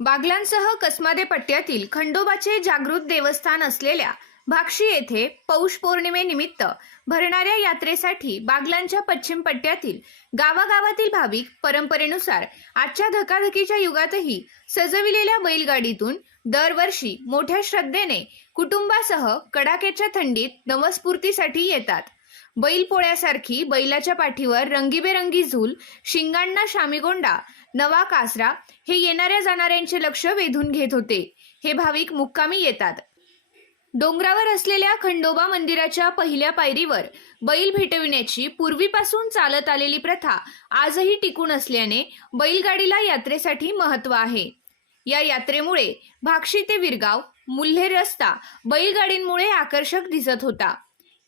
बागलांसह कसमादे पट्ट्यातील खंडोबाचे जागृत देवस्थान असलेल्या भाक्षी येथे पौष पौर्णिमेनिमित्त भरणाऱ्या यात्रेसाठी बागलांच्या पश्चिम पट्ट्यातील गावागावातील भाविक परंपरेनुसार आजच्या धकाधकीच्या युगातही सजविलेल्या बैलगाडीतून दरवर्षी मोठ्या श्रद्धेने कुटुंबासह कडाक्याच्या थंडीत नवस्फूर्तीसाठी येतात. बैलपोळ्यासारखी बैलाच्या पाठीवर रंगीबेरंगी झूल शिंगांना शामीगोंडा नवा कासरा हे येणाऱ्या जाणाऱ्यांचे लक्ष वेधून घेत होते. हे भाविक मुक्कामी येतात. डोंगरावर असलेल्या खंडोबा मंदिराच्या पहिल्या पायरीवर बैल भेटविण्याची पूर्वीपासून चालत आलेली प्रथा आजही टिकून असल्याने बैलगाडीला यात्रेसाठी महत्त्व आहे. या यात्रेमुळे भाक्षी ते विरगाव मुल्हे रस्ता बैलगाडींमुळे आकर्षक दिसत होता.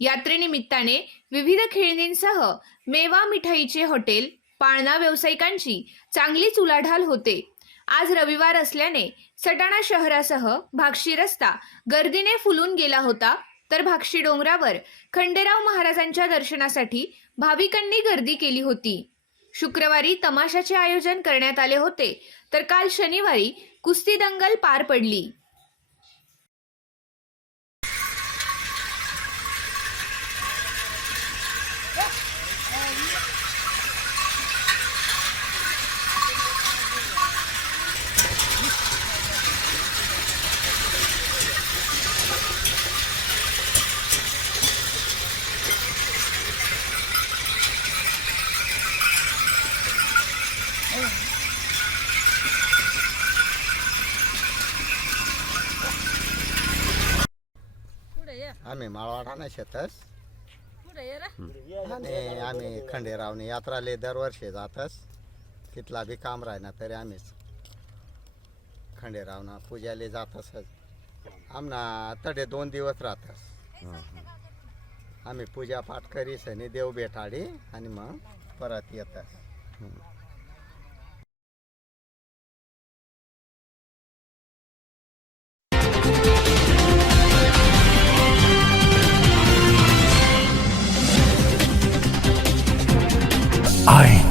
यात्रेनिमित्ताने विविध खेळणींसह मेवा मिठाईचे हॉटेल पाळणा व्यावसायिकांची चांगलीच उलाढाल होते. आज रविवार असल्याने सटाणा शहरासह भाक्षी रस्ता गर्दीने फुलून गेला होता. तर भाक्षी डोंगरावर खंडेराव महाराजांच्या दर्शनासाठी भाविकांनी गर्दी केली होती. शुक्रवारी तमाशाचे आयोजन करण्यात आले होते. तर काल शनिवारी कुस्ती दंगल पार पडली. आम्ही माळवाडा शेतस. आणि आम्ही खंडेरावने यात्राले दरवर्षी जातस. तिथला बी काम राहिना तरी आम्हीच. खंडेरावना पूजाले जातसच आमना तडे दोन दिवस राहतस आम्ही पूजा पाठ करीस आणि देव बेटाडी आणि मग परत येतस. I